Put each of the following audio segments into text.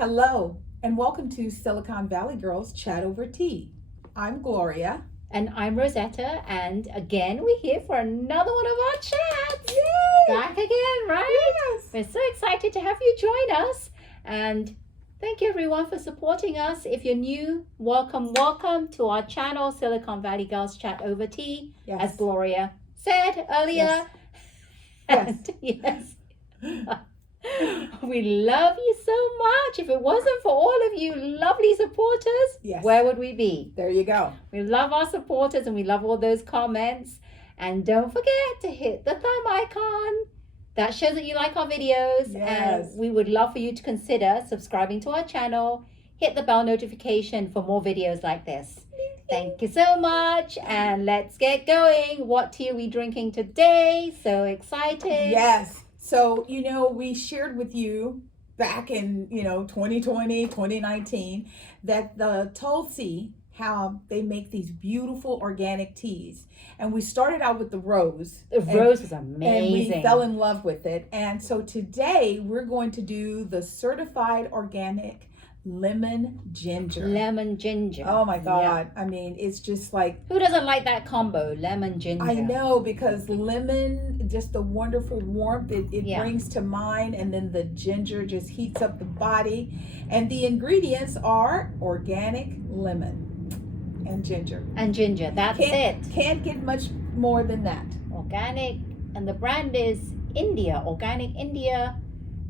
Hello, and welcome to Silicon Valley Girls Chat Over Tea. I'm Gloria. And I'm Rosetta, and again, we're here for another one of our chats. Yay! Back again, right? Yes. We're so excited to have you join us. And thank you, everyone, for supporting us. If you're new, welcome to our channel, Silicon Valley Girls Chat Over Tea, as Gloria said earlier. Yes. Yes. We love you so much. If it wasn't for all of you lovely supporters, where would we be? There you go. We love our supporters and we love all those comments. And don't forget to hit the thumb icon. That shows that you like our videos. Yes. And we would love for you to consider subscribing to our channel. Hit the bell notification for more videos like this. Thank you so much. And let's get going. What tea are we drinking today? So excited. Yes. So, we shared with you back in, 2020, 2019, that the Tulsi, how they make these beautiful organic teas. And we started out with the rose. The rose was amazing. And we fell in love with it. And so today we're going to do the certified organic lemon ginger. Lemon ginger. Oh my God. Yeah. I mean, it's just like... Who doesn't like that combo, lemon ginger? I know, because lemon, just the wonderful warmth it brings to mind, and then the ginger just heats up the body. And the ingredients are organic lemon and ginger. And ginger, that's it. Can't get much more than that. Organic, and the brand is India, Organic India.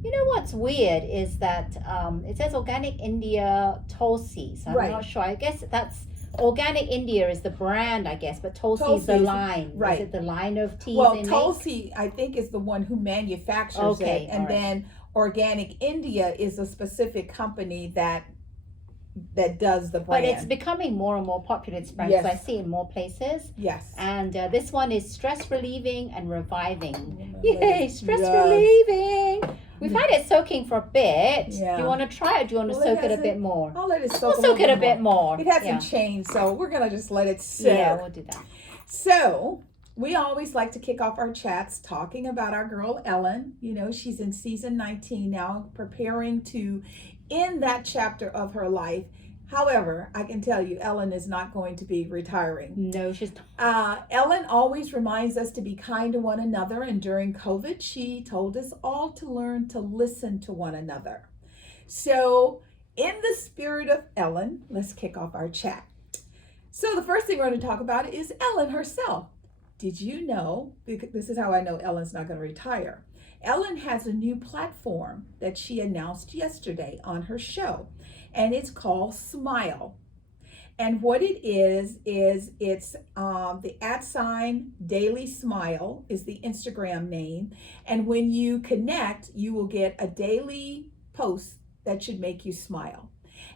You know what's weird is that it says Organic India Tulsi. So I'm not sure. I guess that's Organic India is the brand, I guess, but Tulsi is the line. Right. Is it the line of teas? Well, Tulsi, I think, is the one who manufactures it. And then Organic India is a specific company that does the brand. But it's becoming more and more popular. It's brand because I see it in more places. Yes. And this one is stress relieving and reviving. Yay, stress relieving. We've had it soaking for a bit. Yeah. Do you want to try it? Or do you want to soak it a bit more? I'll let it soak. We'll soak it a bit more. It hasn't changed, so we're gonna just let it sit. Yeah, we'll do that. So we always like to kick off our chats talking about our girl Ellen. She's in season 19 now, preparing to end that chapter of her life. However, I can tell you, Ellen is not going to be retiring. No, she's not. Ellen always reminds us to be kind to one another. And during COVID, she told us all to learn to listen to one another. So in the spirit of Ellen, let's kick off our chat. So the first thing we're going to talk about is Ellen herself. Did you know, because this is how I know Ellen's not going to retire. Ellen has a new platform that she announced yesterday on her show, and it's called Smile. And what it is it's the @Daily Smile is the Instagram name. And when you connect, you will get a daily post that should make you smile.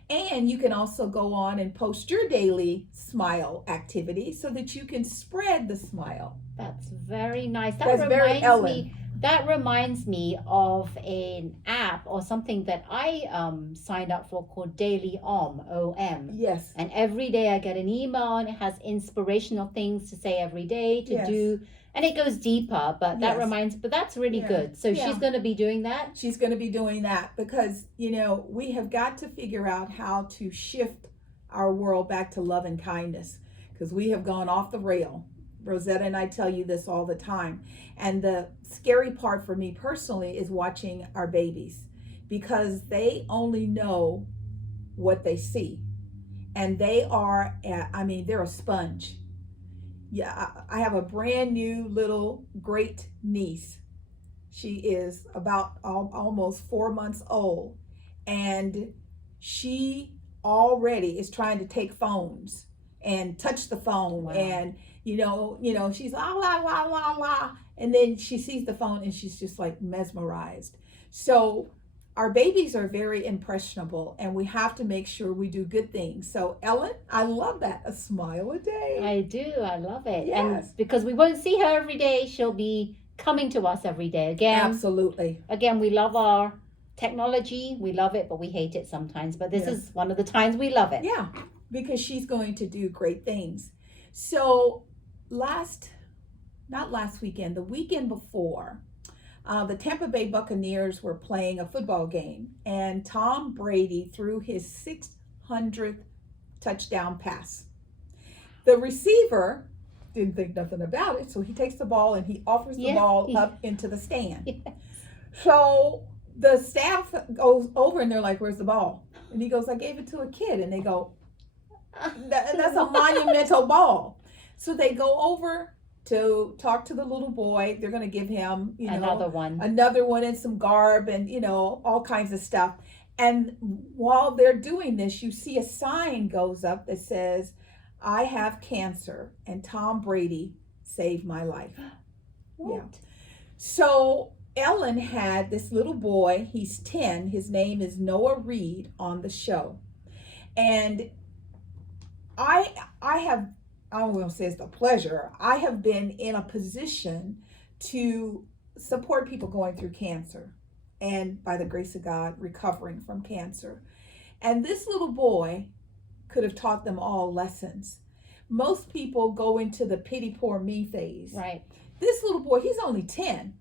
And you can also go on and post your daily smile activity so that you can spread the smile. That's very nice. That's very Ellen. That reminds me of an app or something that I signed up for called Daily OM. Yes. And every day I get an email and it has inspirational things to say every day to do. And it goes deeper, but that reminds, but that's really good. So she's going to be doing that? She's going to be doing that because, we have got to figure out how to shift our world back to love and kindness because we have gone off the rail. Rosetta and I tell you this all the time. And the scary part for me personally is watching our babies because they only know what they see. And they are, they're a sponge. Yeah, I have a brand new little great niece. She is about almost 4 months old. And she already is trying to take phones and touch the phone. Wow. And she's la la la la la, and then she sees the phone and she's just like mesmerized. So our babies are very impressionable, and we have to make sure we do good things. So Ellen, I love that, a smile a day. I do, I love it. Yes. And because we won't see her every day, she'll be coming to us every day. Again, absolutely. Again, we love our technology, we love it, but we hate it sometimes. But this is one of the times we love it. Yeah, because she's going to do great things. So the weekend before, The Tampa Bay Buccaneers were playing a football game, and Tom Brady threw his 600th touchdown pass. The receiver didn't think nothing about it, so he takes the ball and he offers the ball up into the stand. Yeah. So the staff goes over and they're like, "Where's the ball?" And he goes, "I gave it to a kid." And they go, "That's a monumental ball." So they go over to talk to the little boy. They're going to give him, another one and some garb and, all kinds of stuff. And while they're doing this, you see a sign goes up that says, "I have cancer and Tom Brady saved my life." What? Yeah. So Ellen had this little boy, he's 10, his name is Noah Reed, on the show. And I don't want to say it's the pleasure, I have been in a position to support people going through cancer and, by the grace of God, recovering from cancer. And this little boy could have taught them all lessons. Most people go into the pity poor me phase. Right. This little boy, he's only 10.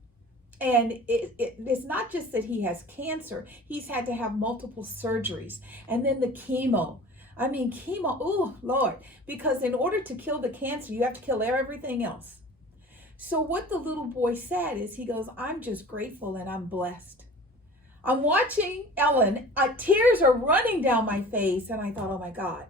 And it's not just that he has cancer. He's had to have multiple surgeries. And then the chemo. I mean, chemo, oh, Lord. Because in order to kill the cancer, you have to kill everything else. So what the little boy said is, he goes, "I'm just grateful and I'm blessed." I'm watching Ellen. Tears are running down my face. And I thought, oh, my God.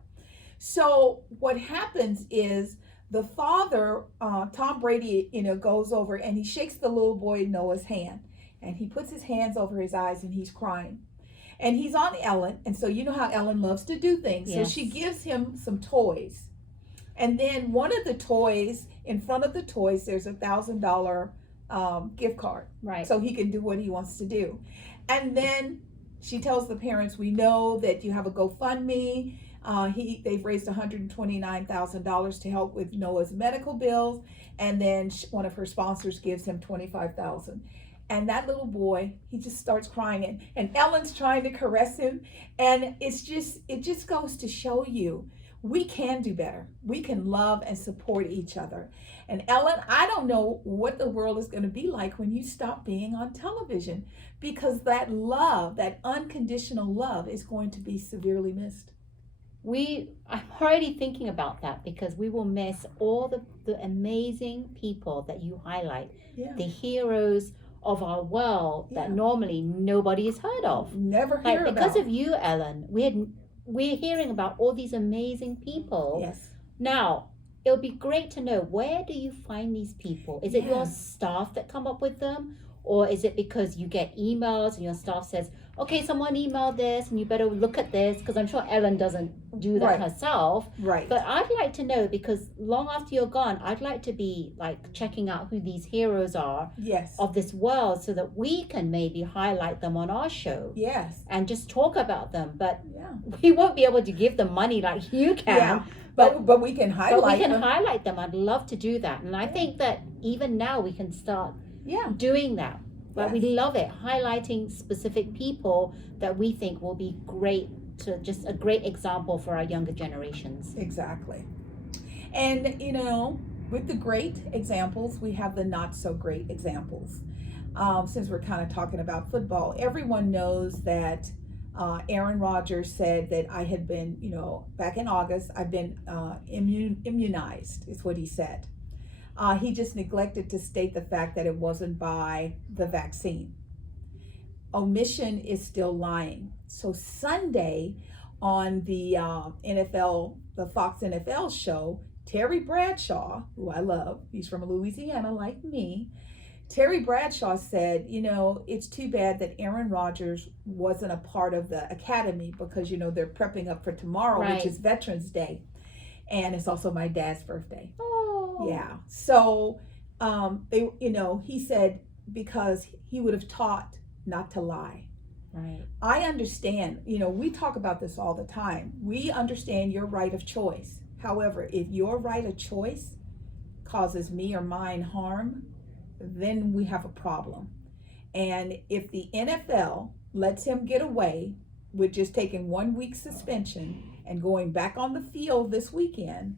So what happens is, the father, Tom Brady, goes over and he shakes the little boy Noah's hand, and he puts his hands over his eyes and he's crying. And he's on Ellen, and so you know how Ellen loves to do things. Yes. So she gives him some toys. And then one of the toys, in front of the toys, there's $1,000 gift card. Right. So he can do what he wants to do. And then she tells the parents, "We know that you have a GoFundMe." They've raised $129,000 to help with Noah's medical bills, and then one of her sponsors gives him $25,000. And that little boy, he just starts crying, and Ellen's trying to caress him, and it just goes to show you, we can do better. We can love and support each other. And Ellen, I don't know what the world is going to be like when you stop being on television, because that love, that unconditional love, is going to be severely missed. I'm already thinking about that, because we will miss all the amazing people that you highlight, the heroes of our world that normally nobody has heard of. Never hear about. Because of you, Ellen, we're hearing about all these amazing people. Yes. Now, it'll be great to know, where do you find these people? Is it your staff that come up with them? Or is it because you get emails and your staff says, "Okay, someone emailed this and you better look at this"? Because I'm sure Ellen doesn't do that herself. Right. But I'd like to know, because long after you're gone, I'd like to be checking out who these heroes are of this world, so that we can maybe highlight them on our show. Yes. And just talk about them. But we won't be able to give them money like you can. Yeah. But we can highlight them. Highlight them. I'd love to do that. And I think that even now we can start doing that. But we love it, highlighting specific people that we think will be great, to just a great example for our younger generations. Exactly. And with the great examples, we have the not so great examples. Since we're kind of talking about football, everyone knows that Aaron Rodgers said that I had been, back in August, I've been immunized, is what he said. He just neglected to state the fact that it wasn't by the vaccine. Omission is still lying. So Sunday on the the Fox NFL show, Terry Bradshaw, who I love, he's from Louisiana like me, Terry Bradshaw said, it's too bad that Aaron Rodgers wasn't a part of the academy, because, they're prepping up for tomorrow, which is Veterans Day. And it's also my dad's birthday. Yeah. So, he said, because he would have taught not to lie. Right. I understand, we talk about this all the time. We understand your right of choice. However, if your right of choice causes me or mine harm, then we have a problem. And if the NFL lets him get away with just taking 1 week suspension and going back on the field this weekend,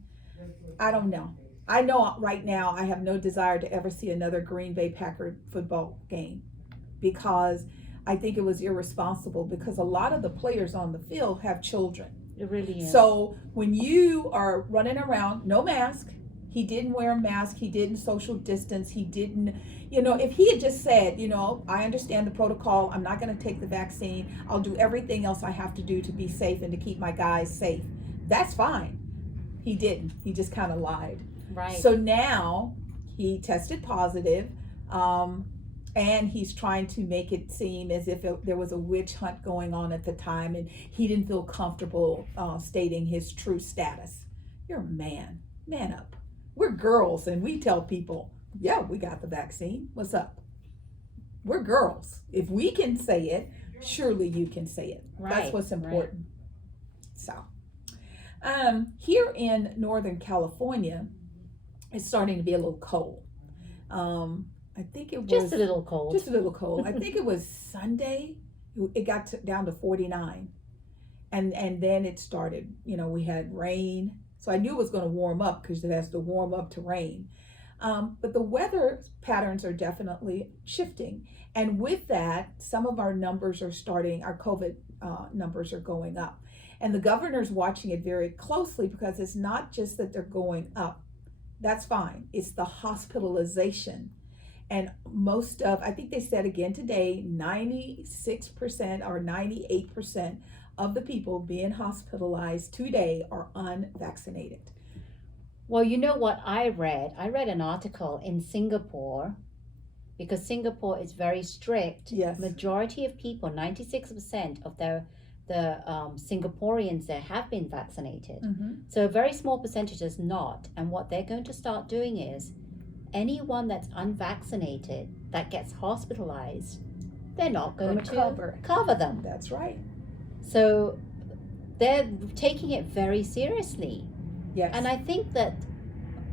I don't know. I know right now I have no desire to ever see another Green Bay Packer football game because I think it was irresponsible because a lot of the players on the field have children. It really is. So when you are running around, no mask, he didn't wear a mask, he didn't social distance, he didn't, if he had just said, I understand the protocol, I'm not going to take the vaccine, I'll do everything else I have to do to be safe and to keep my guys safe, that's fine. He didn't. He just kind of lied. Right. So now he tested positive, and he's trying to make it seem as if there was a witch hunt going on at the time, and he didn't feel comfortable stating his true status. You're a man. Man up. We're girls, and we tell people, yeah, we got the vaccine. What's up? We're girls. If we can say it, surely you can say it. Right. That's what's important. Right. So, here in Northern California, it's starting to be a little cold. I think it was just a little cold. Just a little cold. I think it was Sunday. It got down to 49, and then it started. We had rain, so I knew it was going to warm up because it has to warm up to rain. But the weather patterns are definitely shifting, and with that, some of our numbers are starting. Our COVID numbers are going up, and the governor's watching it very closely because it's not just that they're going up. That's fine. It's the hospitalization. And I think they said again today, 96% or 98% of the people being hospitalized today are unvaccinated. Well, you know what I read? I read an article in Singapore, because Singapore is very strict. Yes. Majority of people, 96% of the Singaporeans there have been vaccinated. Mm-hmm. So a very small percentage is not. And what they're going to start doing is anyone that's unvaccinated that gets hospitalized, they're not going to cover them. That's right. So they're taking it very seriously. Yes. And I think that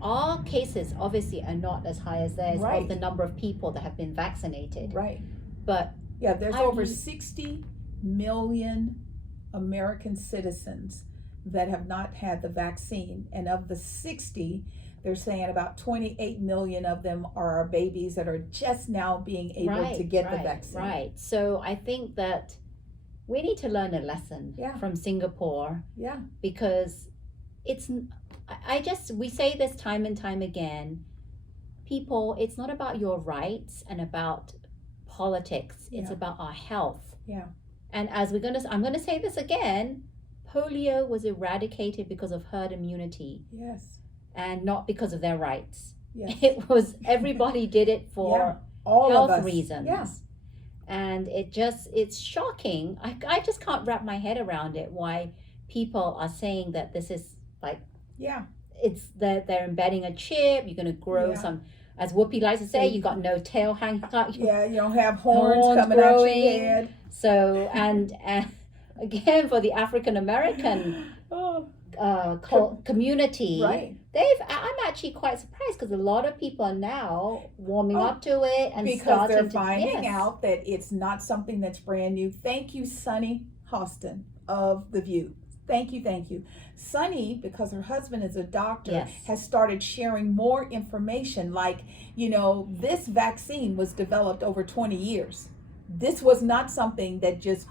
our cases obviously are not as high as theirs Right. of the number of people that have been vaccinated. Right. But yeah, there's over 60 million American citizens that have not had the vaccine. And of the 60, they're saying about 28 million of them are our babies that are just now being able to get the vaccine. Right. So I think that we need to learn a lesson from Singapore. Yeah. Because we say this time and time again, people, it's not about your rights and about politics. It's about our health. Yeah. And I'm going to say this again, polio was eradicated because of herd immunity. Yes. And not because of their rights. Yes. It was, everybody did it for all health of us. reasons. Yeah. And it's shocking. I just can't wrap my head around it, why people are saying that this is like, it's that they're embedding a chip, you're going to grow some, as Whoopi likes to say, you got no tail hanging out. You don't have horns coming out your head. So, and again, for the African American community, right? I'm actually quite surprised because a lot of people are now warming up to it and because they're finding out that it's not something that's brand new. Thank you, Sunny Hostin of The View. Thank you. Sunny, because her husband is a doctor, has started sharing more information. Like, this vaccine was developed over 20 years. This was not something that just,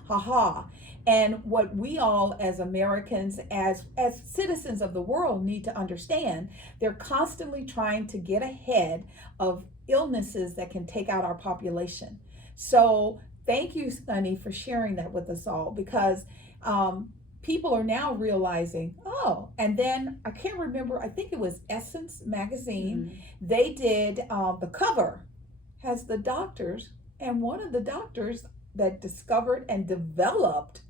And what we all as Americans, as citizens of the world need to understand, they're constantly trying to get ahead of illnesses that can take out our population. So thank you, Sunny, for sharing that with us all, because people are now realizing, and then I can't remember, I think it was Essence magazine, they did, the cover has the doctors, and one of the doctors that discovered and developed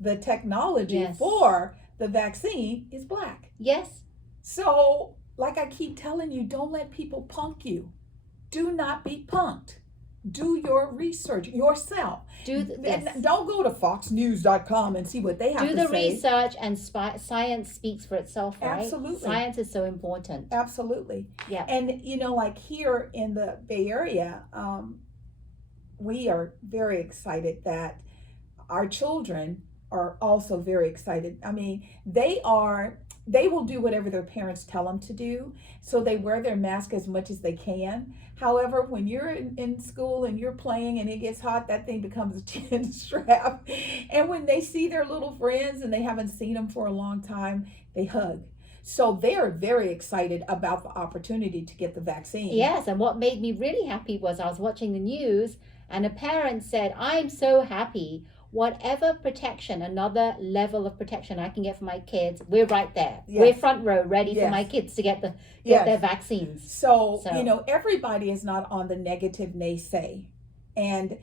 the technology for the vaccine is Black. Yes. So, like I keep telling you, don't let people punk you. Do not be punked. Do your research yourself. Don't go to foxnews.com and see what they have to say. Do the research, and science speaks for itself, right? Absolutely. Science is so important. Absolutely. Yeah. And, like here in the Bay Area, we are very excited that our children are also very excited. I mean, they will do whatever their parents tell them to do. So they wear their mask as much as they can. However, when you're in school and you're playing and it gets hot, that thing becomes a chin strap. And when they see their little friends and they haven't seen them for a long time, they hug. So they're very excited about the opportunity to get the vaccine. Yes, and what made me really happy was I was watching the news and a parent said, I'm so happy. Whatever protection, another level of protection I can get for my kids, we're right there. Yes. We're front row, ready Yes. for my kids to get Yes. their vaccines. So, everybody is not on the negative naysay. And,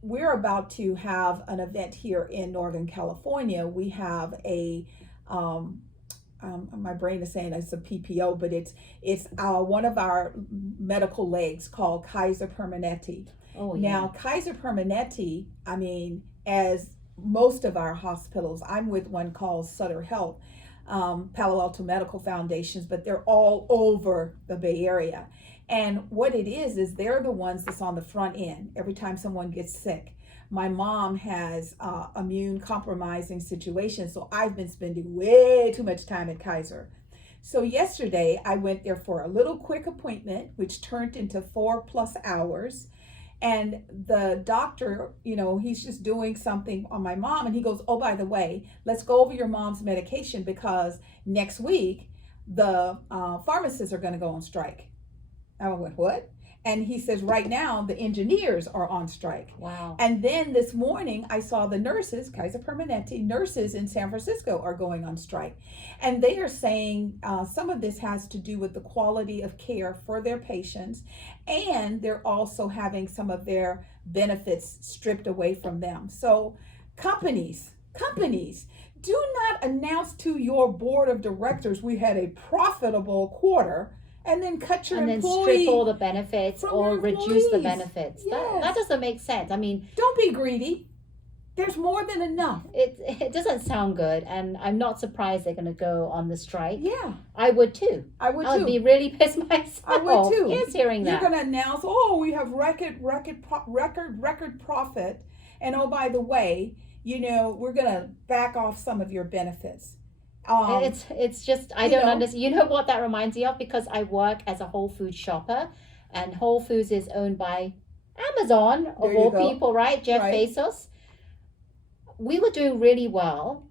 we're about to have an event here in Northern California. We have a, my brain is saying it's a PPO, but it's one of our medical legs called Kaiser Permanente. Oh, yeah. Now, Kaiser Permanente, I mean, as most of our hospitals, I'm with one called Sutter Health, Palo Alto Medical Foundations, but they're all over the Bay Area. And what it is they're the ones that's on the front end every time someone gets sick. My mom has immune compromising situations, so I've been spending way too much time at Kaiser. So yesterday I went there for a little quick appointment, which turned into 4+ hours. And the doctor, he's just doing something on my mom. And he goes, oh, by the way, let's go over your mom's medication because next week the pharmacists are going to go on strike. I went, what? And he says, right now, the engineers are on strike. Wow. And then this morning, I saw the nurses, Kaiser Permanente, nurses in San Francisco are going on strike. And they are saying some of this has to do with the quality of care for their patients. And they're also having some of their benefits stripped away from them. So companies, do not announce to your board of directors we had a profitable quarter and then cut your and then employee strip all the benefits or reduce the benefits. Yes. That doesn't make sense. I mean, don't be greedy. There's more than enough. It doesn't sound good, and I'm not surprised they're going to go on the strike. Yeah, I would too. I would I'd too. be really pissed myself. I would too. Yes, hearing that. You're going to announce, we have record profit, and oh, by the way, we're going to back off some of your benefits. It's just I don't understand. You know what that reminds me of? Because I work as a Whole Foods shopper, and Whole Foods is owned by Amazon of all people, right? Jeff Bezos. We were doing really well.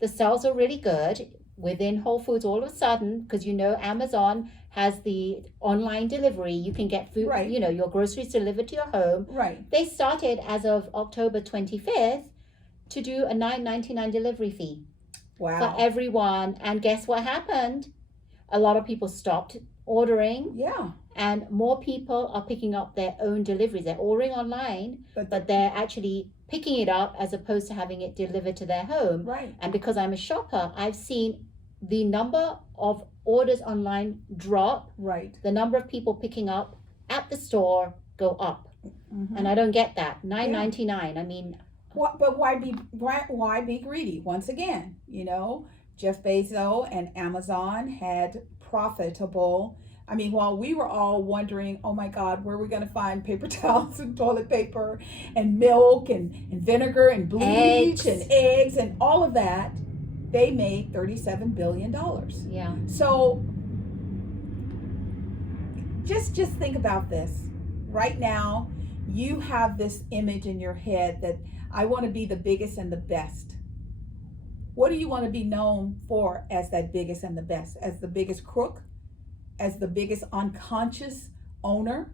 The sales are really good within Whole Foods. All of a sudden, because Amazon has the online delivery, you can get food, your groceries delivered to your home. Right. They started as of October 25th to do a $9.99 delivery fee. Wow. For everyone. And guess what happened? A lot of people stopped ordering. Yeah. And more people are picking up their own deliveries. They're ordering online, but they're actually picking it up as opposed to having it delivered to their home. Right. And because I'm a shopper, I've seen the number of orders online drop. Right. The number of people picking up at the store go up. Mm-hmm. And I don't get that. $9.99. I mean, but why be greedy? Once again, Jeff Bezos and Amazon had profitable. I mean, while we were all wondering, oh my God, where are we going to find paper towels and toilet paper and milk and vinegar and bleach and eggs and all of that, they made $37 billion. Yeah. So just think about this. Right now, you have this image in your head that I want to be the biggest and the best. What do you want to be known for as that biggest and the best? As the biggest crook? As the biggest unconscious owner?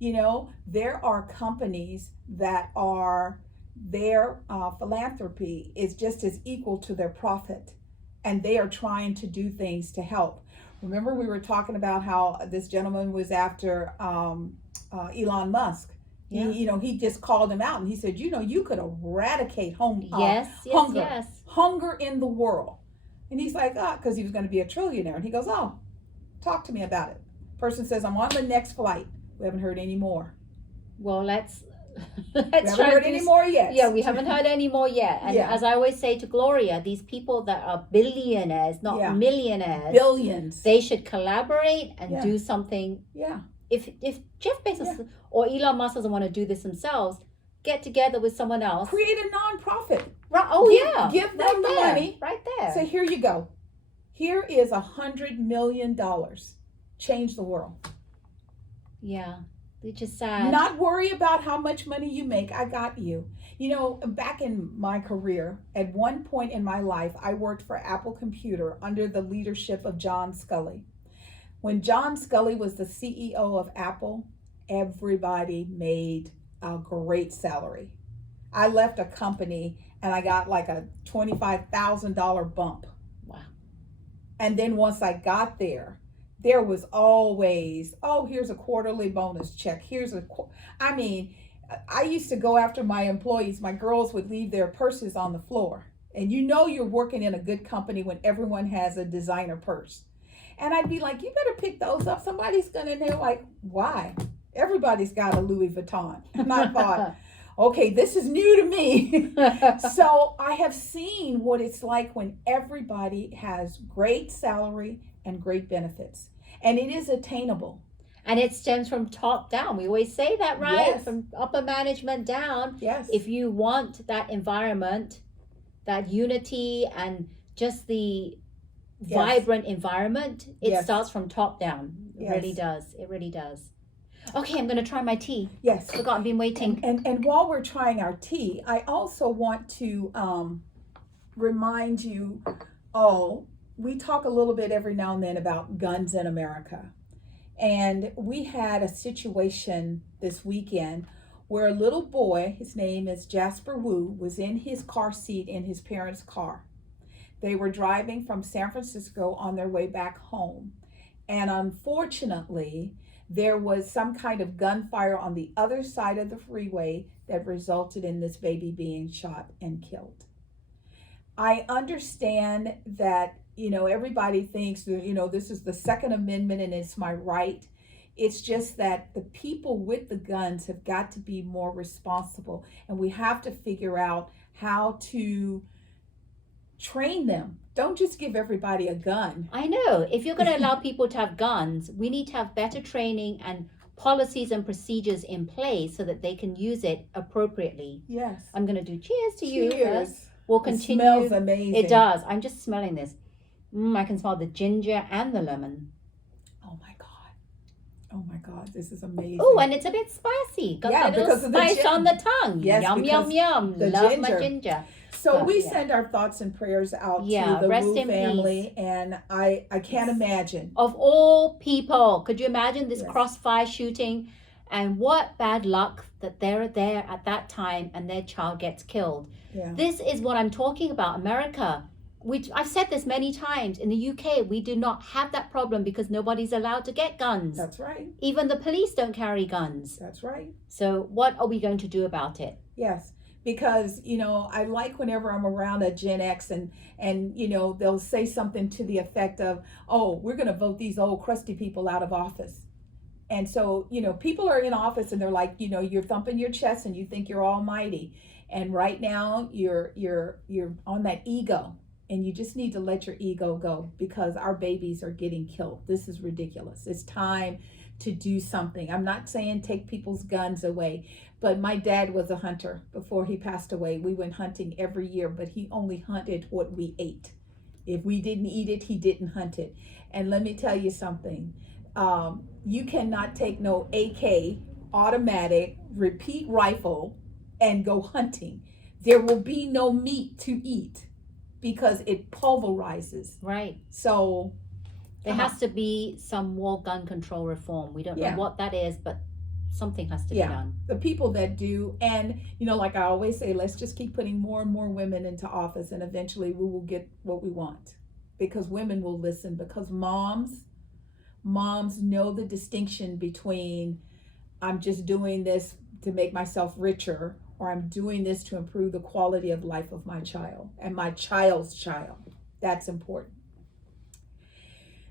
There are companies that are their philanthropy is just as equal to their profit, and they are trying to do things to help. Remember, we were talking about how this gentleman was after Elon Musk. Yeah. He just called him out and he said, you could eradicate hunger in the world. And he's like, because he was going to be a trillionaire. And he goes, talk to me about it. Person says, I'm on the next flight. We haven't heard any more. Well, let's we haven't heard any more yet. Yeah, we haven't heard any more yet. And as I always say to Gloria, these people that are billionaires, not millionaires, billions, they should collaborate and do something. Yeah. If Jeff Bezos or Elon Musk doesn't want to do this themselves, get together with someone else. Create a nonprofit. Right. Oh, yeah. Give them the money. Right there. Say, here you go. Here is $100 million. Change the world. Yeah. It's just sad. Not worry about how much money you make. I got you. You know, back in my career, at one point in my life, I worked for Apple Computer under the leadership of John Sculley. When John Sculley was the CEO of Apple, everybody made a great salary. I left a company and I got like a $25,000 bump. Wow. And then once I got there was always, oh, here's a quarterly bonus check. I used to go after my employees. My girls would leave their purses on the floor. And you know you're working in a good company when everyone has a designer purse. And I'd be like, you better pick those up. Somebody's going to, and they're like, why? Everybody's got a Louis Vuitton. And I thought, okay, this is new to me. So I have seen what it's like when everybody has great salary and great benefits. And it is attainable. And it stems from top down. We always say that, right? Yes. From upper management down. Yes. If you want that environment, that unity, and just the vibrant environment, it starts from top down. It really does. It really does. Okay, I'm going to try my tea. Yes. Forgot, I've been waiting. And while we're trying our tea, I also want to remind you all, we talk a little bit every now and then about guns in America. And we had a situation this weekend where a little boy, his name is Jasper Wu, was in his car seat in his parents' car. They were driving from San Francisco on their way back home. And unfortunately, there was some kind of gunfire on the other side of the freeway that resulted in this baby being shot and killed. I understand that, everybody thinks that, this is the Second Amendment and it's my right. It's just that the people with the guns have got to be more responsible, and we have to figure out how to train them. Don't just give everybody a gun. I know. If you're going to allow people to have guns, we need to have better training and policies and procedures in place so that they can use it appropriately. Yes. I'm going to do cheers to you first. We'll continue. It smells amazing. It does. I'm just smelling this. I can smell the ginger and the lemon. Oh my God, this is amazing. Oh, and it's a bit spicy. Got a little spice on the tongue. Yes, yum, yum, yum. Love my ginger. So we send our thoughts and prayers out to the Wu family, and I can't imagine. Of all people, could you imagine this crossfire shooting? And what bad luck that they're there at that time and their child gets killed. Yeah. This is what I'm talking about. America, I've said this many times. In the UK, we do not have that problem because nobody's allowed to get guns. That's right. Even the police don't carry guns. That's right. So what are we going to do about it? Yes. Because, I like whenever I'm around a Gen X and they'll say something to the effect of, oh, we're going to vote these old crusty people out of office. And so, people are in office and they're like, you're thumping your chest and you think you're almighty. And right now you're on that ego, and you just need to let your ego go because our babies are getting killed. This is ridiculous. It's time to do something. I'm not saying take people's guns away, but my dad was a hunter before he passed away. We went hunting every year, but he only hunted what we ate. If we didn't eat it, he didn't hunt it. And let me tell you something. You cannot take no AK, automatic, repeat rifle, and go hunting. There will be no meat to eat because it pulverizes. Right. So there has to be some more gun control reform. We don't know what that is, but something has to be done. The people that do, and like I always say, let's just keep putting more and more women into office, and eventually we will get what we want, because women will listen, because moms know the distinction between I'm just doing this to make myself richer, or I'm doing this to improve the quality of life of my child and my child's child. That's important.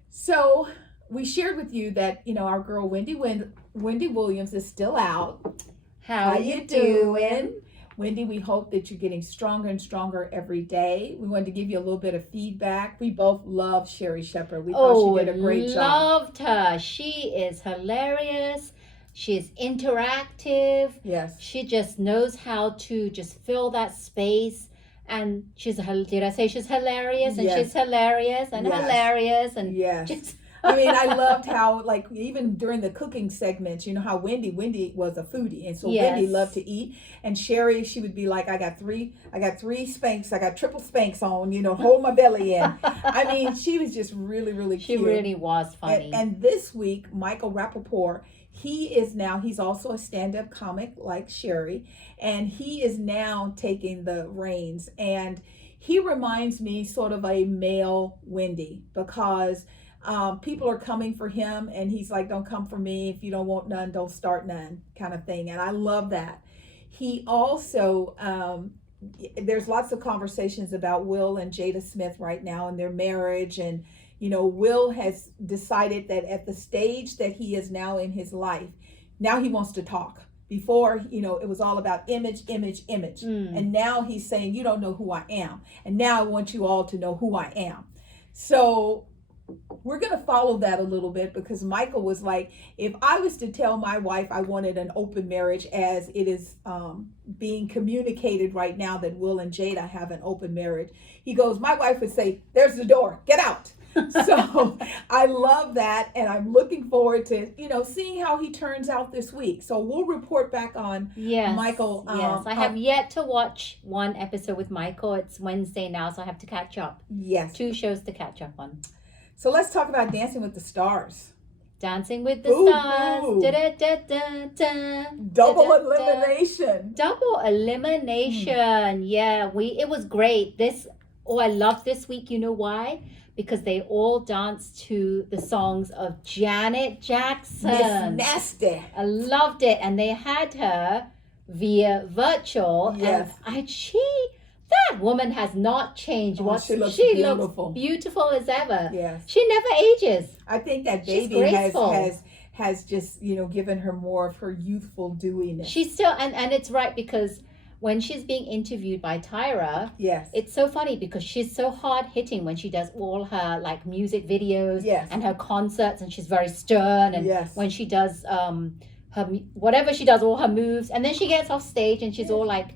So we shared with you that, our girl Wendy Williams is still out. How you doing? Wendy, we hope that you're getting stronger and stronger every day. We wanted to give you a little bit of feedback. We both love Sherry Shepherd. We thought she did a great job. Loved her. She is hilarious. She's interactive. Yes. She just knows how to just fill that space. And did I say she's hilarious? And Yes. she's hilarious and Yes. hilarious. And Yes. just I mean, I loved how, like, even during the cooking segments, you know how Wendy was a foodie, and so Yes. Wendy loved to eat. And Sherry, she would be like, I got three Spanx, I got triple Spanx on, you know, hold my belly in. I mean, she was just really, really she cute. really was funny. And this week, Michael Rappaport, he's also a stand-up comic like Sherry, and he is now taking the reins. And he reminds me sort of a male Wendy, because people are coming for him, and he's like, don't come for me. If you don't want none, don't start none, kind of thing. And I love that. He also, there's lots of conversations about Will and Jada Smith right now and their marriage. And, you know, Will has decided that at the stage that he is now in his life, now he wants to talk. Before, you know, it was all about image. And now he's saying, you don't know who I am. And now I want you all to know who I am. So we're going to follow that a little bit, because Michael was like, if I was to tell my wife I wanted an open marriage, as it is being communicated right now that Will and Jada have an open marriage, he goes, my wife would say, there's the door, get out. So I love that, and I'm looking forward to, you know, seeing how he turns out this week. So we'll report back on Michael. Yes, I have yet to watch one episode with Michael. It's Wednesday now, so I have to catch up. Yes. 2 shows to catch up on. So let's talk about Dancing with the Stars. Dancing with the Ooh, Stars. ooh. Da-da-da-da-da. Double Da-da-da. elimination. Double elimination. Yeah, it was great. I love this week. You know why? Because they all danced to the songs of Janet Jackson. Miss Nasty. I loved it. And they had her via virtual. Yes. And that woman has not changed. She looks She beautiful. looks beautiful as ever. Yes. She never ages. I think that She's baby graceful. has just, you know, given her more of her youthful dewiness. She's still, and it's right, because when she's being interviewed by Tyra, Yes. it's so funny because she's so hard hitting when she does all her like music videos Yes. and her concerts, and she's very stern. And Yes. when she does her whatever she does, all her moves, and then she gets off stage and she's all like,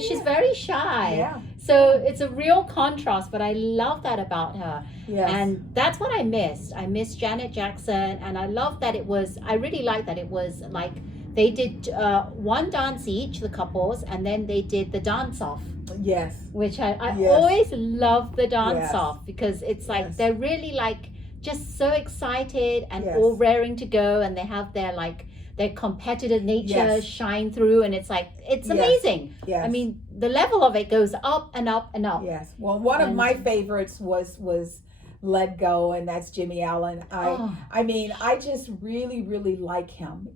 she's very shy. Yeah. So it's a real contrast, but I love that about her. Yes. And that's what I missed. I missed Janet Jackson, and I love that I really like that it was like they did one dance each, the couples, and then they did the dance off. Yes. Which I Yes. always love the dance Yes. off, because it's like Yes. they're really like just so excited and Yes. all raring to go, and they have their competitive nature Yes. shine through, and it's like it's Yes. amazing. Yes. I mean, the level of it goes up and up and up. Yes. Well, one of And- my favorites was Let Go, and that's Jimmy Allen. I mean, I just really, really like him.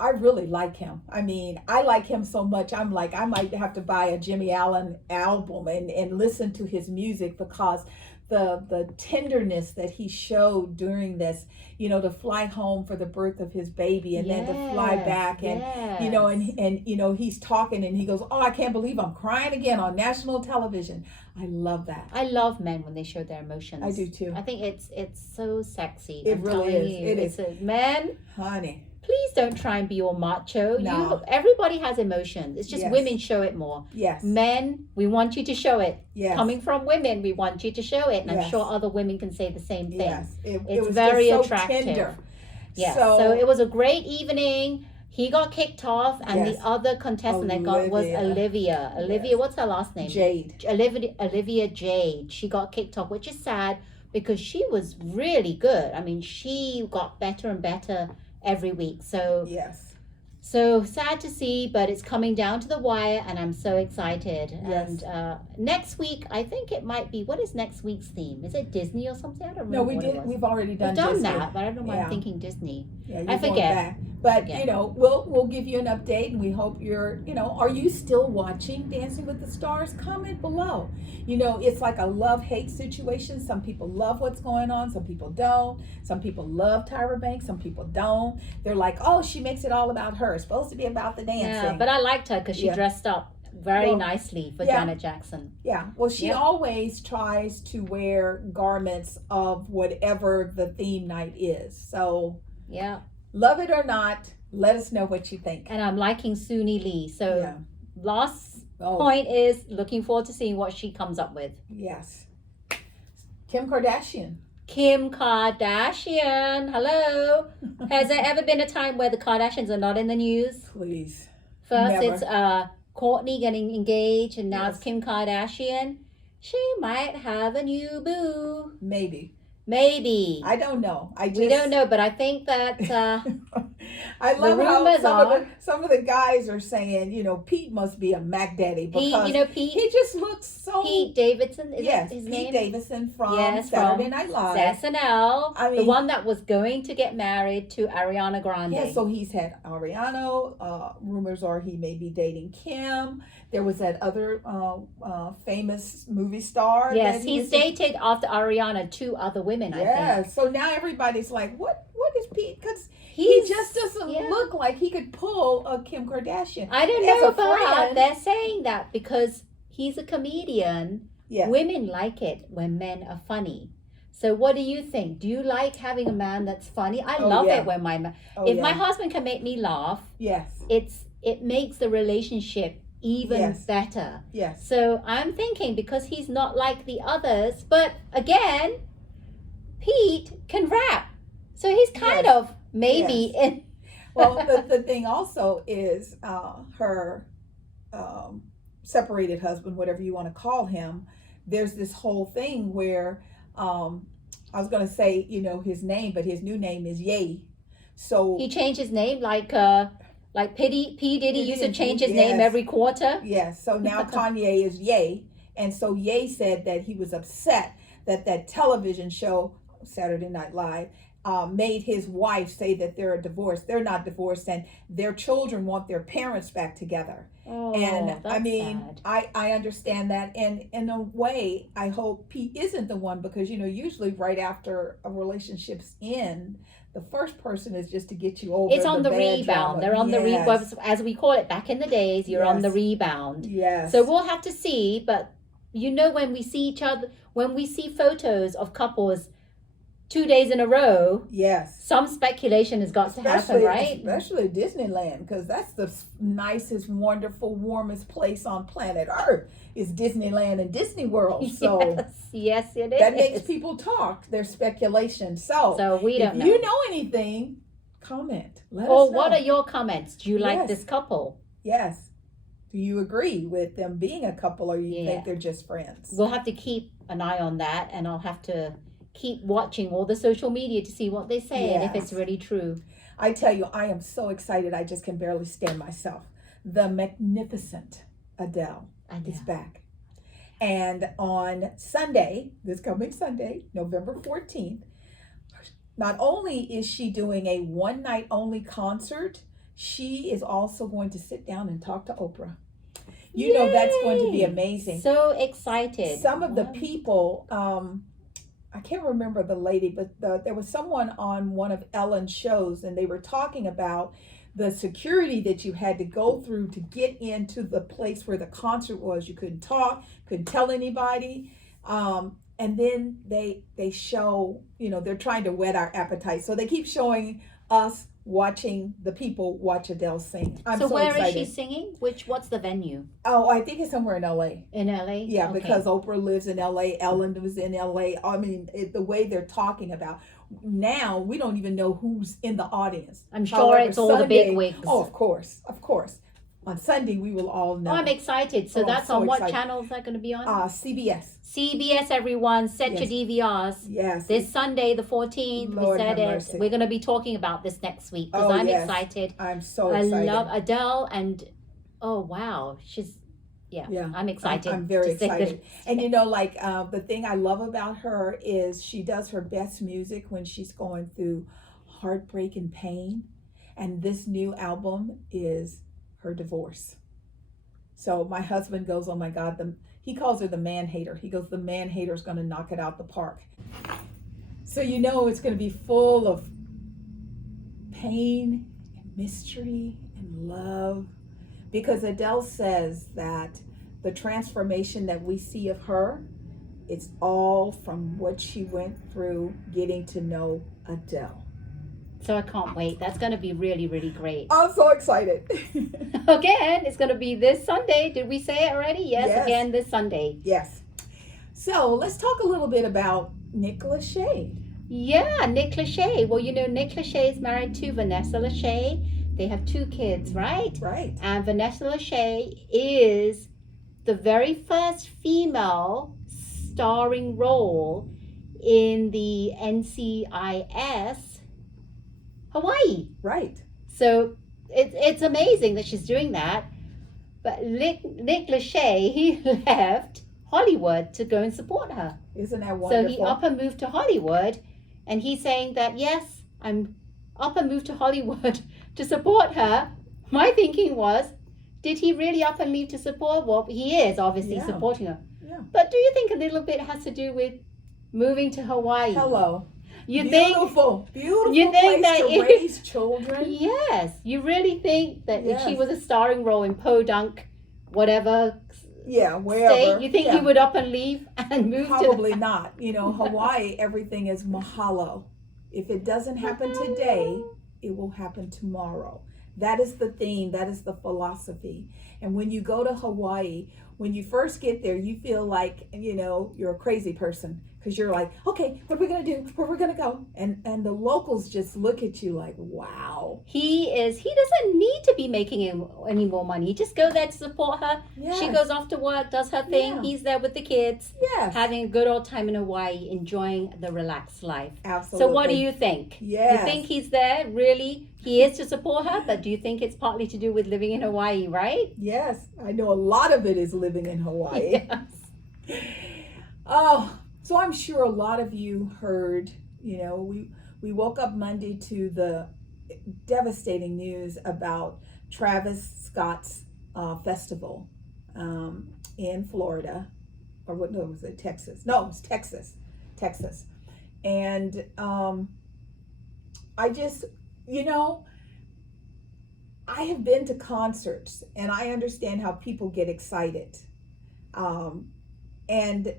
I really like him. I mean, I like him so much. I'm like, I might have to buy a Jimmy Allen album and listen to his music, because the tenderness that he showed during this, you know, to fly home for the birth of his baby, and then to fly back, and you know, and you know, he's talking and he goes, oh, I can't believe I'm crying again on national television. I love that. I love men when they show their emotions. I do too. I think it's so sexy. It I'm really telling is. you. It It's men, Honey. please don't try and be all macho. No. Everybody has emotions. It's just Yes. women show it more. Yes. Men, we want you to show it. Yes. Coming from women, we want you to show it. And I'm Yes. sure other women can say the same thing. Yes. It It's was very just so attractive. tender. Yeah. So it was a great evening. He got kicked off, and Yes. the other contestant that got was Olivia. Olivia, Yes. what's her last name? Jade. Olivia Jade. She got kicked off, which is sad because she was really good. I mean, she got better and better every week. Yes. So sad to see, but it's coming down to the wire, and I'm so excited. Yes. And next week, I think it might be, what is next week's theme? Is it Disney or something? I don't remember. No, we what it did. was. We've already done We've done Disney. that, but I don't know why Yeah. I'm thinking Disney. Yeah, I you're going forget. back. But Forget. you know, we'll give you an update, and we hope you're, you know, are you still watching Dancing with the Stars? Comment below. You know, it's like a love-hate situation. Some people love what's going on, some people don't. Some people love Tyra Banks, some people don't. They're like, oh, she makes it all about her. It's supposed to be about the dancing. Yeah, but I liked her because she Yeah. dressed up very Well, nicely for yeah. Janet Jackson. Yeah. Well, she Yep. always tries to wear garments of whatever the theme night is. So, Yeah. love it or not, let us know what you think. And I'm liking Suni Lee. So Yeah. last Oh, point is looking forward to seeing what she comes up with. yes. Kim Kardashian. Kim Kardashian. Hello. Has there ever been a time where the Kardashians are not in the news? Please. First Never. it's Kourtney getting engaged, and now Yes. it's Kim Kardashian. She might have a new boo. Maybe. Maybe. I don't know. We don't know, but I think that I love how rumors some of the guys are saying, Pete must be a Mac Daddy because Pete, he just looks so. Pete Davidson, is Yes, that his Pete name? Davidson from Yes, Saturday from Night Live. SNL, I the mean- one that was going to get married to Ariana Grande. Yeah, so he's had Ariana. Rumors are he may be dating Kim. There was that other famous movie star. Yes, that he's dated after Ariana 2 other women, I Yeah, think. so now everybody's like, what is Pete? Because he He's just doesn't yeah. look like he could pull a Kim Kardashian. I don't As know, a but friend- they're saying that because he's a comedian. Yeah. Women like it when men are funny. So what do you think? Do you like having a man that's funny? I Oh, love yeah. it when my Oh, if yeah. my husband can make me laugh, Yes. it makes the relationship even Yes. better. Yes. So I'm thinking because he's not like the others, but again, Pete can rap. So he's kind Yes. of maybe in Well, the thing also is her separated husband, whatever you want to call him. There's this whole thing where I was going to say, his name, but his new name is Ye. So he changed his name like P. Diddy used to change his name Yes. every quarter. yes, so now Kanye is Ye, and so Ye said that he was upset that television show Saturday Night Live made his wife say that they're divorced. They're not divorced, and their children want their parents back together. Oh, And that's I mean, sad. I understand that, and in a way, I hope Pete isn't the one because usually right after a relationship's end, the first person is just to get you over. It's on the bad rebound. drama. They're on the Yes. rebound, as we call it back in the days. You're on the Yes. rebound. Yes. So we'll have to see. But when we see each other, when we see photos of couples 2 days in a row, yes. some speculation has got to happen, right? Especially Disneyland, because that's the nicest, wonderful, warmest place on planet Earth is Disneyland and Disney World. So yes, it is. that makes people talk. There's speculation. So we don't if know. you know anything, comment. Let Or us know. what are your comments? Do you like Yes. this couple? Yes. Do you agree with them being a couple, or you Yeah. think they're just friends? We'll have to keep an eye on that, and I'll have to keep watching all the social media to see what they say and if Yes. it's really true. I tell you, I am so excited. I just can barely stand myself. The magnificent Adele is back. And on Sunday, this coming Sunday, November 14th, not only is she doing a one night only concert, she is also going to sit down and talk to Oprah. You know that's going to be Yay! amazing. So excited. Some of the Wow. people, I can't remember the lady, but there was someone on one of Ellen's shows, and they were talking about the security that you had to go through to get into the place where the concert was. You couldn't talk, couldn't tell anybody. And then they show, they're trying to whet our appetite. So they keep showing us watching the people watch Adele sing. I'm so where excited. is she singing? What's the venue? Oh, I think it's somewhere in LA. In LA? Yeah, Okay. because Oprah lives in LA, Ellen was in LA. I mean, the way they're talking about now, we don't even know who's in the audience. I'm sure However, it's all the Sunday- big wigs. Oh, of course. On Sunday, we will all know. Oh, I'm excited. So Oh, I'm that's so on what excited. channel is that going to be on? CBS. CBS, everyone. Set Yes. your DVRs. Yes. This Sunday, the 14th, Lord we said have it. mercy. We're going to be talking about this next week because Oh, I'm yes. excited. I'm so I excited. love Adele, and oh wow, Yeah, I'm excited. I'm very to say that- excited. And the thing I love about her is she does her best music when she's going through heartbreak and pain. And this new album is her divorce. So my husband goes, oh my God, he calls her the man hater. He goes, the man hater is going to knock it out the park. So it's going to be full of pain and mystery and love. Because Adele says that the transformation that we see of her, it's all from what she went through getting to know Adele. So I can't wait. That's going to be really, really great. I'm so excited. Again, it's going to be this Sunday. Did we say it already? Yes. Again, this Sunday. Yes. So let's talk a little bit about Nick Lachey. Yeah, Nick Lachey. Well, you know, Nick Lachey is married to Vanessa Lachey. They have 2 kids, right? Right. And Vanessa Lachey is the very first female starring role in the NCIS Hawaii. Right. So it's amazing that she's doing that. But Nick Lachey, he left Hollywood to go and support her. Isn't that wonderful? So he up and moved to Hollywood, and he's saying that, yes, I'm up and moved to Hollywood to support her. My thinking was, did he really up and leave to support? Well, he is obviously supporting her. Yeah. But do you think a little bit has to do with moving to Hawaii? Hello. You beautiful think place that to raise children. Yes. You really think that if she was a starring role in Podunk, whatever wherever, state, you think he would up and leave and move Probably not. You know, Hawaii, everything is mahalo. If it doesn't happen today, it will happen tomorrow. That is the theme. That is the philosophy. And when you go to Hawaii, when you first get there, you feel like, you know, you're a crazy person. Because you're like, okay, what are we going to do? Where are we going to go? And the locals just look at you like, wow. He doesn't need to be making any more money. Just go there to support her. Yes. She goes off to work, does her thing. Yeah. He's there with the kids. Yes. Having a good old time in Hawaii, enjoying the relaxed life. Absolutely. So what do you think? Yes. You think he's there, really? He is to support her, but do you think it's partly to do with living in Hawaii, right? Yes. I know a lot of it is living in Hawaii. Yes. Oh, so I'm sure a lot of you heard, you know, we woke up Monday to the devastating news about Travis Scott's festival in Florida, or what? No, was it Texas? No, it was Texas. And I just, you know, I have been to concerts, and I understand how people get excited, and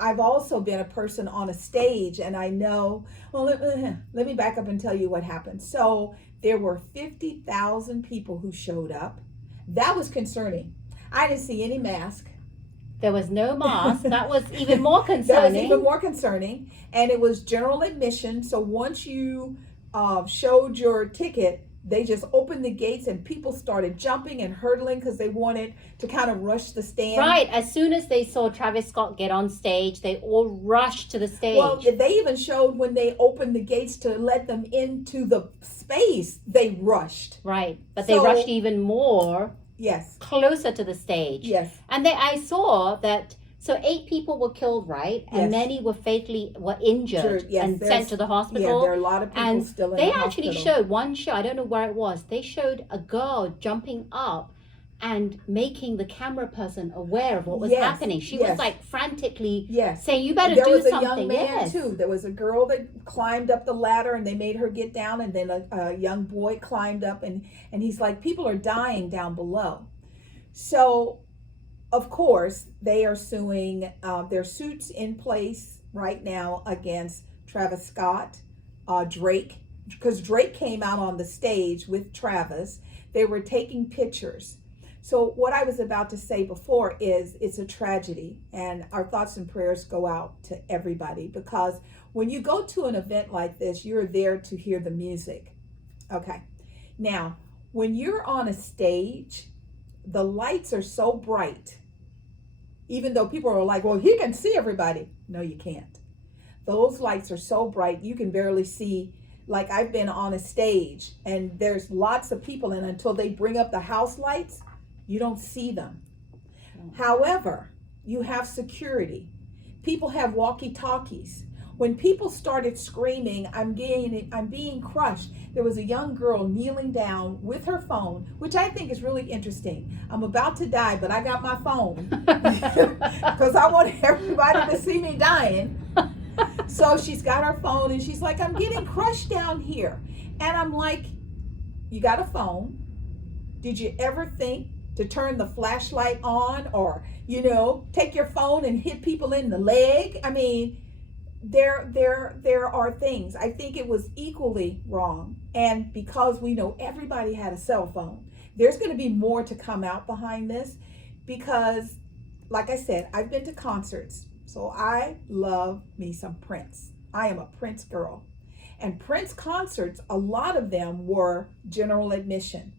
I've also been a person on a stage, and I know, well, let me back up and tell you what happened. So there were 50,000 people who showed up. That was concerning. I didn't see any mask. There was no mask. That was even more concerning. That was even more concerning. And it was general admission. So once you showed your ticket, they just opened the gates and people started jumping and hurdling because they wanted to kind of rush the stand. Right. As soon as they saw Travis Scott get on stage, they all rushed to the stage. Well, they even showed when they opened the gates to let them into the space, they rushed. Right. But they rushed even more. Yes. Closer to the stage. Yes. And I saw that, so 8 people were killed, right? And many were injured and sent to the hospital. Yeah, there are a lot of people still in the hospital. They actually showed one show, I don't know where it was, they showed a girl jumping up and making the camera person aware of what was happening. She was like frantically saying, you better do something. There was a young man too. There was a girl that climbed up the ladder and they made her get down, and then a young boy climbed up, and he's like, people are dying down below. So of course, they are suing. Their suits in place right now against Travis Scott, Drake, because Drake came out on the stage with Travis. They were taking pictures. So what I was about to say before is it's a tragedy, and our thoughts and prayers go out to everybody, because when you go to an event like this, you're there to hear the music. Okay. Now, when you're on a stage, the lights are so bright. Even though people are like, well, he can see everybody. No, you can't. Those lights are so bright, you can barely see. Like, I've been on a stage and there's lots of people, and until they bring up the house lights, you don't see them. However, you have security. People have walkie-talkies. When people started screaming, I'm being crushed, there was a young girl kneeling down with her phone, which I think is really interesting. I'm about to die, but I got my phone because I want everybody to see me dying. So she's got her phone and she's like, I'm getting crushed down here. And I'm like, you got a phone. Did you ever think to turn the flashlight on, or, you know, take your phone and hit people in the leg? I mean, there are things. I think it was equally wrong. And because we know everybody had a cell phone, there's going to be more to come out behind this, because like I said, I've been to concerts. So I love me some Prince. I am a Prince girl. And Prince concerts, a lot of them were general admission.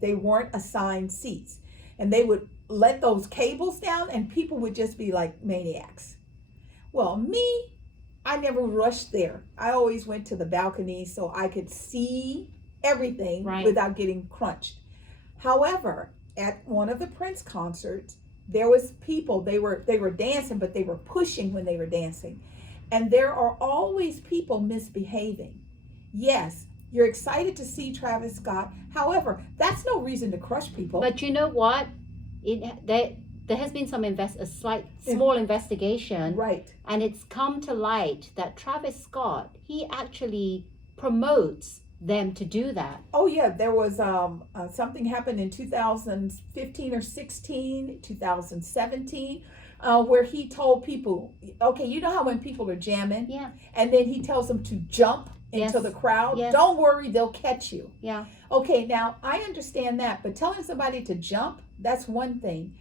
They weren't assigned seats. And they would let those cables down and people would just be like maniacs. Well, me, I never rushed there. I always went to the balcony so I could see everything without getting crunched. However, at one of the Prince concerts, there was people, they were dancing, but they were pushing when they were dancing. And there are always people misbehaving. Yes, you're excited to see Travis Scott. However, that's no reason to crush people. But you know what? There has been a slight small investigation. Right. And it's come to light that Travis Scott, he actually promotes them to do that. Oh yeah, there was something happened in 2015 or 16, 2017, where he told people, okay, you know how when people are jamming, yeah, and then he tells them to jump into the crowd. Yes. Don't worry, they'll catch you. Yeah. Okay, now I understand that, but telling somebody to jump, that's one thing.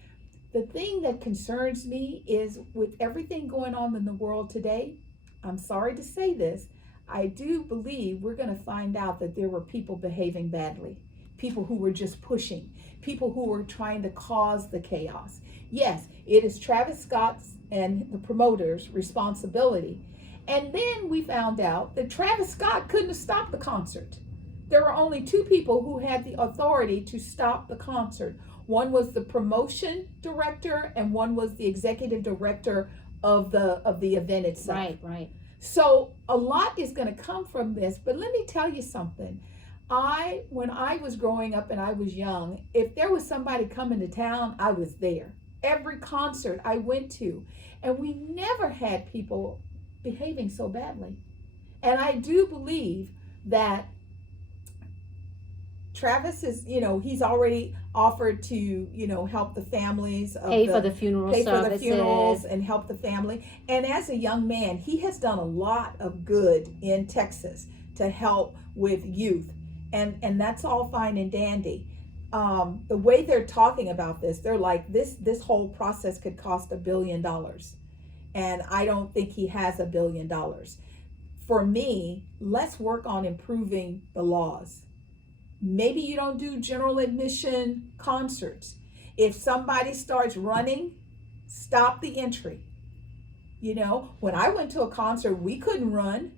The thing that concerns me is, with everything going on in the world today, I'm sorry to say this, I do believe we're going to find out that there were people behaving badly, people who were just pushing, people who were trying to cause the chaos. Yes, it is Travis Scott's and the promoters' responsibility. And then we found out that Travis Scott couldn't have stopped the concert. There were only two people who had the authority to stop the concert. One was the promotion director, and one was the executive director of the event itself. Right, right. So a lot is going to come from this, but let me tell you something. When I was growing up and I was young, if there was somebody coming to town, I was there. Every concert I went to, and we never had people behaving so badly. And I do believe that Travis is, he's already offered to, help the families. Pay for the funeral services. Pay for the funerals and help the family. And as a young man, he has done a lot of good in Texas to help with youth. And that's all fine and dandy. The way they're talking about this, they're like, this whole process could cost $1 billion. And I don't think he has $1 billion. For me, let's work on improving the laws. Maybe you don't do general admission concerts. If somebody starts running, stop the entry. When I went to a concert, we couldn't run.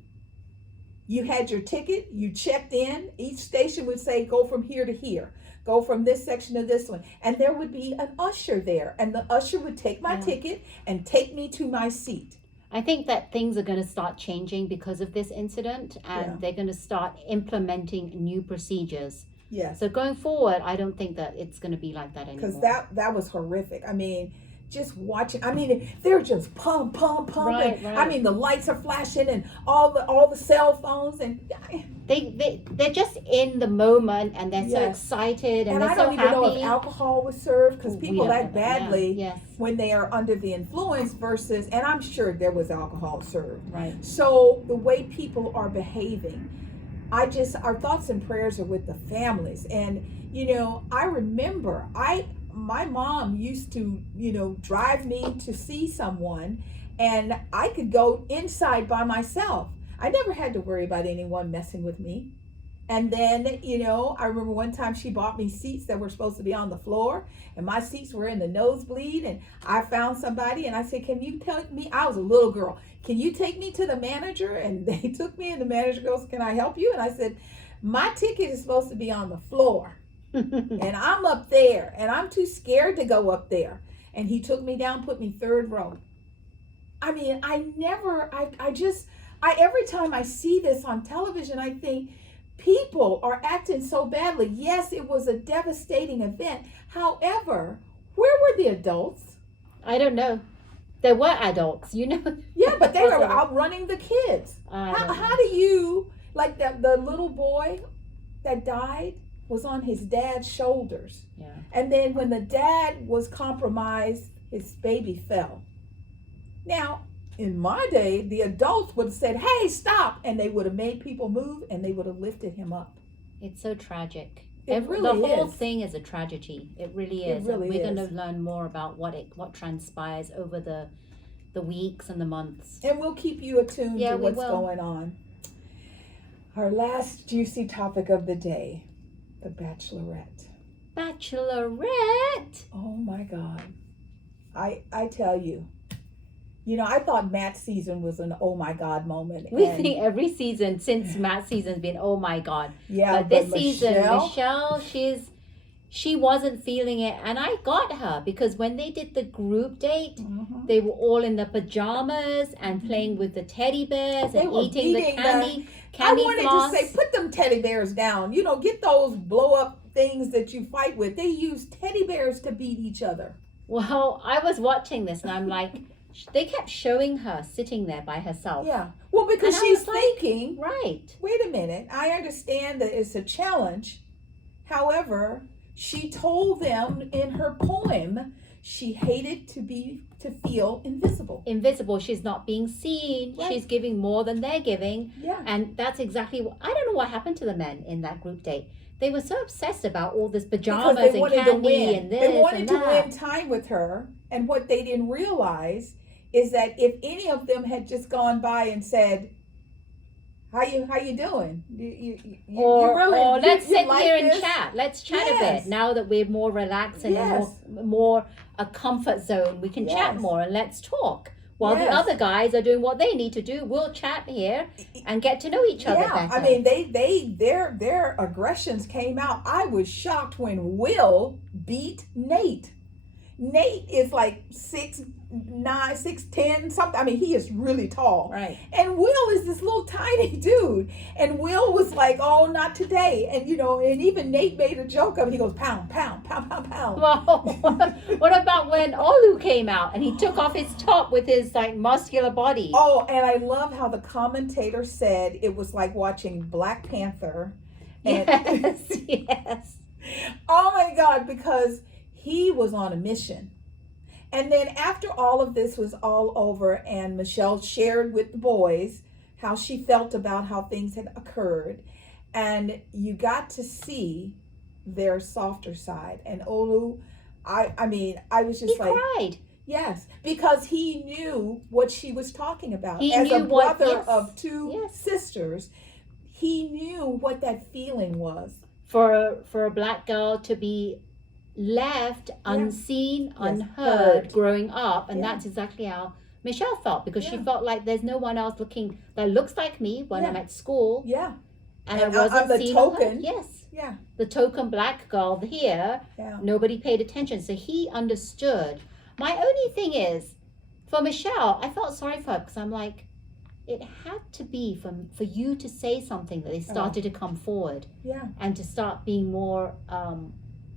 You had your ticket, you checked in. Each station would say, go from here to here. Go from this section to this one. And there would be an usher there. And the usher would take my ticket and take me to my seat. I think that things are going to start changing because of this incident, and they're going to start implementing new procedures. Yes. So going forward, I don't think that it's going to be like that anymore. Because that was horrific. I mean, just watching. I mean, they're just pumping. Right. I mean, the lights are flashing and all the cell phones, and they're just in the moment, and they're so excited and they're so happy. And I don't even know if alcohol was served, because people act badly Yes. when they are under the influence versus, and I'm sure there was alcohol served. Right. So the way people are behaving, our thoughts and prayers are with the families. And I remember my mom used to drive me to see someone, and I could go inside by myself. I never had to worry about anyone messing with me. And then, I remember one time she bought me seats that were supposed to be on the floor, and my seats were in the nosebleed, and I found somebody and I said, can you take me? I was a little girl. Can you take me to the manager? And they took me, and the manager goes, can I help you? And I said, my ticket is supposed to be on the floor. And I'm up there, and I'm too scared to go up there. And he took me down, put me third row. I mean, every time I see this on television, I think people are acting so badly. Yes, it was a devastating event. However, where were the adults? I don't know. There were adults, Yeah, but they were outrunning the kids. How do you, like the little boy that died? was on his dad's shoulders. Yeah. And then when the dad was compromised, his baby fell. Now, in my day, the adults would have said, hey, stop. And they would have made people move and they would have lifted him up. It's so tragic. It really the whole is. thing is a tragedy. It really It is. really and we're is. going to learn more about what transpires over the weeks and the months. And we'll keep you attuned Yeah, to we what's will. going on. Our last juicy topic of the day, the Bachelorette. Bachelorette! Oh my God. I tell you, I thought Matt's season was an oh my God moment. We and, think every season since Matt's season's been oh my God. yeah, But this season, Michelle, she wasn't feeling it, and I got her because when they did the group date, Mhm. they were all in the pajamas and playing with the teddy bears They and were eating the beating candy I wanted floss. to say, put them teddy bears down. Get those blow up things that you fight with. They use teddy bears to beat each other. Well, I was watching this and I'm like, they kept showing her sitting there by herself. Yeah. Well, because And I she's was like, thinking, Right. wait a minute, I understand that it's a challenge. However, she told them in her poem she hated to feel invisible. Invisible. She's not being seen. Right. She's giving more than they're giving. Yeah. And that's exactly what, I don't know what happened to the men in that group date. They were so obsessed about all this pajamas Because they and wanted to candy win. and this They wanted and to that. win time with her. And what they didn't realize is that if any of them had just gone by and said, how you doing? Or let's sit like here and this? chat. Let's chat a Yes. bit. Now that we're more relaxed and Yes. more a comfort zone, we can chat Yes. more and let's talk. While the Yes. other guys are doing what they need to do, we'll chat here and get to know each other better. I mean, their aggressions came out. I was shocked when Will beat Nate. Nate is like 6'9", 6'10", something. I mean, he is really tall. Right. And Will is this little tiny dude. And Will was like, oh, not today. And, and even Nate made a joke of it. He goes, pound, pound, pound, pound, pound. Well, what about when Olu came out and he took off his top with his like muscular body? Oh, and I love how the commentator said it was like watching Black Panther. And Yes, yes. oh my God, because he was on a mission. And then after all of this was all over and Michelle shared with the boys how she felt about how things had occurred, and you got to see their softer side. And Olu, I was just He like, cried. yes, because he knew what she was talking about. He As a knew what- brother yes, of two yes. sisters, he knew what that feeling was. For a black girl to be left unseen, Yes. unheard growing up, and Yeah. that's exactly how Michelle felt, because she Yeah. felt like there's no one else looking that looks like me when I'm Yeah. at school, Yeah, and And I wasn't I'm the seen or heard. token. Yes, yeah, the token black girl here. yeah. Nobody paid attention, so he understood. My only thing is, for Michelle, I felt sorry for her because I'm like, it had to be for you to say something that they started to come forward Yeah, and to start being more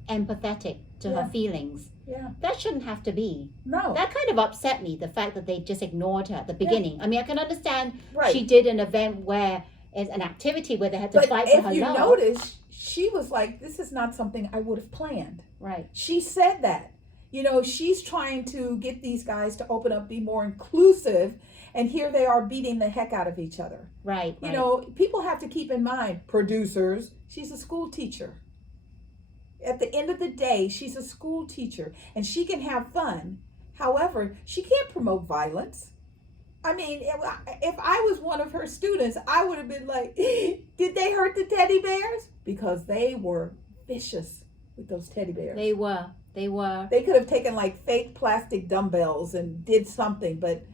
empathetic to Yeah. her feelings. yeah. That shouldn't have to be. No, That kind of upset me, the fact that they just ignored her at the beginning. I mean, I can understand right. she did an event where it's an activity where they had to But fight for if her you love. notice, she was like, this is not something I would have planned. Right. She said that. She's trying to get these guys to open up, be more inclusive, and here they are beating the heck out of each other. Right. People have to keep in mind, producers, she's a school teacher. At the end of the day, she's a school teacher and she can have fun. However, she can't promote violence. I mean, if I was one of her students, I would have been like, did they hurt the teddy bears? Because they were vicious with those teddy bears. They were. They could have taken like fake plastic dumbbells and did something, but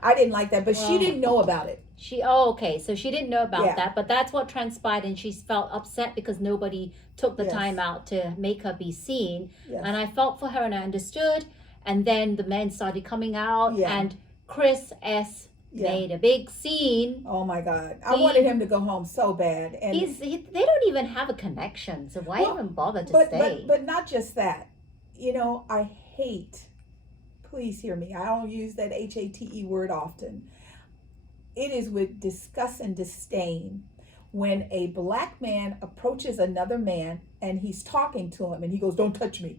I didn't like that. But she Well, didn't know about it. Okay, so she didn't know about Yeah. that, but that's what transpired, and she felt upset because nobody took the Yes. time out to make her be seen. Yes. And I felt for her and I understood. And then the men started coming out, Yeah. and Chris S. Yeah. made a big scene. Oh my God. I wanted him to go home so bad. And They don't even have a connection, so why Well, even bother to but, stay? but not just that. I hate, please hear me, I don't use that HATE word often. It is with disgust and disdain when a black man approaches another man and he's talking to him and he goes, "Don't touch me."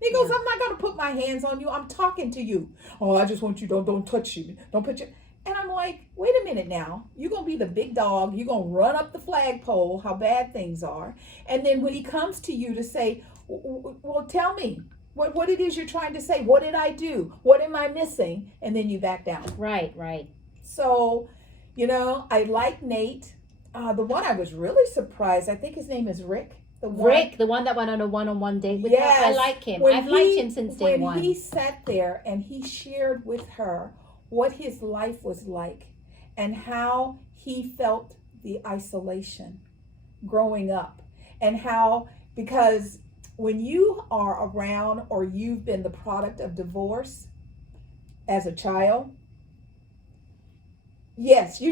He goes, "I'm not going to put my hands on you. I'm talking to you." "Oh, I just want you, don't touch you. Don't put your," and I'm like, wait a minute now. You're going to be the big dog. You're going to run up the flagpole, how bad things are. And then when he comes to you to say, "Well, tell me what it is you're trying to say. What did I do? What am I missing?" And then you back down. Right, right. So, I like Nate. The one I was really surprised, I think his name is Rick. The one that went on a one-on-one date with her. I like him. I've liked him since day one. When he sat there and he shared with her what his life was like and how he felt the isolation growing up, and how, because when you are around or you've been the product of divorce as a child, yes,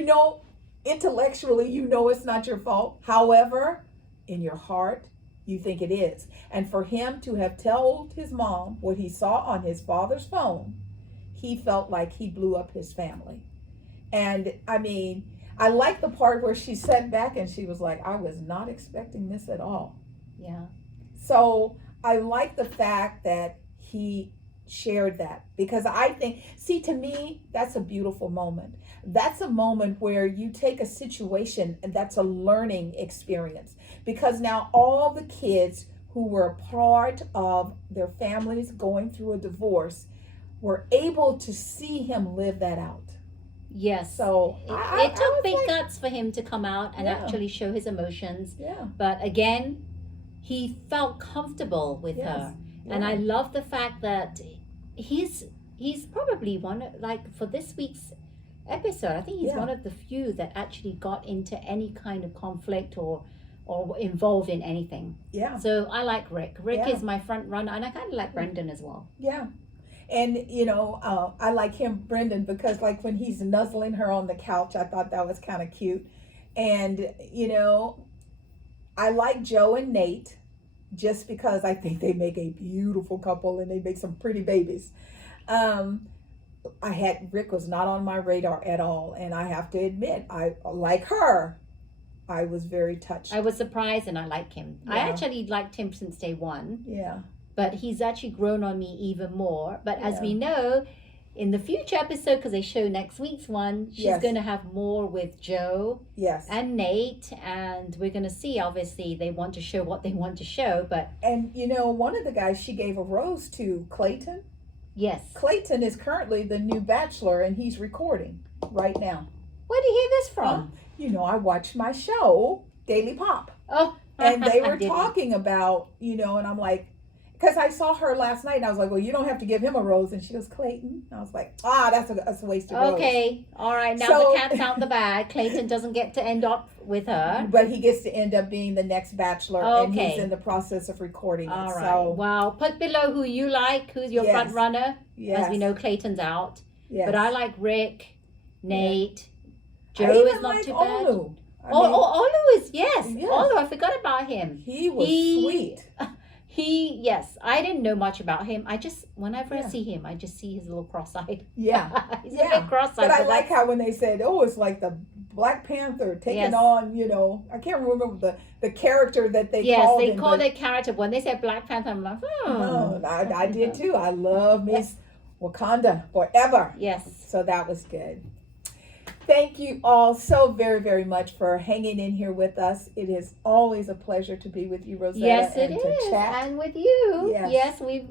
intellectually, it's not your fault. However, in your heart, you think it is. And for him to have told his mom what he saw on his father's phone, he felt like he blew up his family. And I mean, I like the part where she sat back and she was like, "I was not expecting this at all." Yeah. So I like the fact that he shared that, because I think, see, to me, that's a beautiful moment. That's a moment where you take a situation and that's a learning experience, because now all the kids who were a part of their families going through a divorce were able to see him live that out. Yes. So it took big guts for him to come out and actually show his emotions. Yeah. But again, he felt comfortable with her. Yeah. And I love the fact that he's probably for this week's episode, I think he's one of the few that actually got into any kind of conflict or involved in anything. Yeah. So I like Rick. Rick is my front runner, and I kind of like Brendan as well. Yeah. And, I like him, Brendan, because like when he's nuzzling her on the couch, I thought that was kind of cute. And, I like Joe and Nate just because I think they make a beautiful couple and they make some pretty babies. Rick was not on my radar at all. And I have to admit, I like her. I was very touched. I was surprised and I like him. Yeah. I actually liked him since day one. Yeah. But he's actually grown on me even more. But as we know, in the future episode, because they show next week's one, she's going to have more with Joe and Nate. And we're going to see, obviously, they want to show what they want to show. And, one of the guys she gave a rose to, Clayton. Yes. Clayton is currently the new Bachelor, and he's recording right now. Where did you hear this from? I watched my show, Daily Pop. Oh. And they were talking about, and I'm like, because I saw her last night and I was like, "Well, you don't have to give him a rose." And she goes, "Clayton." And I was like, that's a waste of rose. Okay. All right. Now the cat's out the bag. Clayton doesn't get to end up with her. But he gets to end up being the next Bachelor. Okay. And he's in the process of recording All it. right. So, well, put below who you like, who's your front runner. Yes. As we know, Clayton's out. Yes. But I like Rick, Nate. Joe is not too bad. Olu. Olu is, Olu, I forgot about him. He was sweet. I didn't know much about him. Whenever I see him, I just see his little cross-eyed. Yeah. He's a bit cross-eyed. But I like how when they said, it's like the Black Panther taking on, I can't remember the character that they called him. Yes, they called their character. When they said Black Panther, I'm like, I did too. I love Miss Wakanda forever. Yes. So that was good. Thank you all so very, very much for hanging in here with us. It is always a pleasure to be with you, Rosetta. Yes, it is. To chat. And with you. Yes, we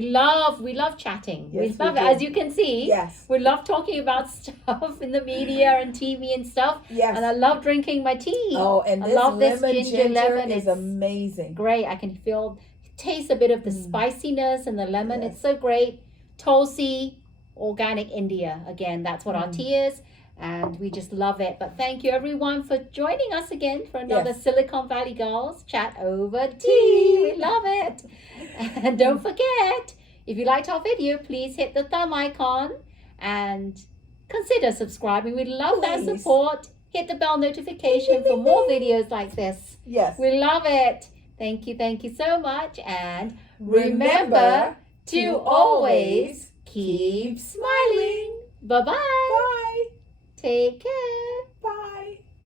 love chatting. Yes, we love it. As you can see, we love talking about stuff in the media and TV and stuff. Yes. And I love drinking my tea. Oh, and I love this ginger lemon is amazing. Great. I can taste a bit of the spiciness and the lemon. It's so great. Tulsi, organic India. Again, that's what our tea is. And we just love it. But thank you, everyone, for joining us again for another Silicon Valley Girls Chat Over Tea. We love it. And don't forget, if you liked our video, please hit the thumb icon and consider subscribing. We'd love that support. Hit the bell notification for more videos like this. Yes. We love it. Thank you so much. And remember to always keep smiling. Bye-bye. Bye. Take care.